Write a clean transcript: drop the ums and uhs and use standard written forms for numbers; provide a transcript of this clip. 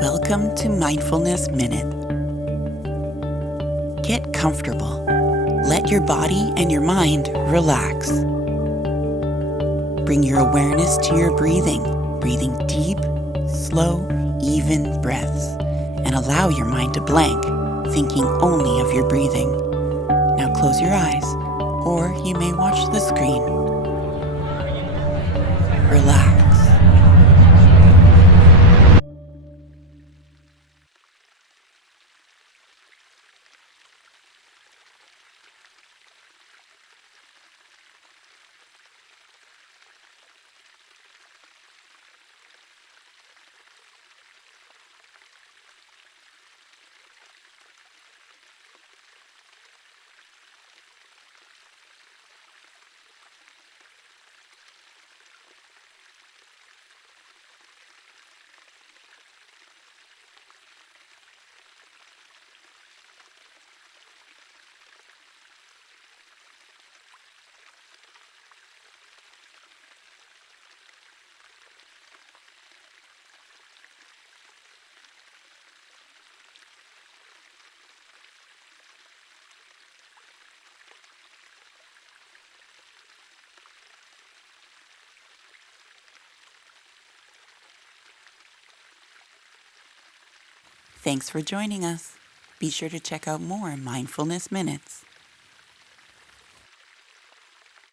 Welcome to Mindfulness Minute. Get comfortable. Let your body and your mind relax. Bring your awareness to your breathing deep, slow, even breaths, and allow your mind to blank, thinking only of your breathing. Now close your eyes, or you may watch the screen. Relax. Thanks for joining us. Be sure to check out more Mindfulness Minutes.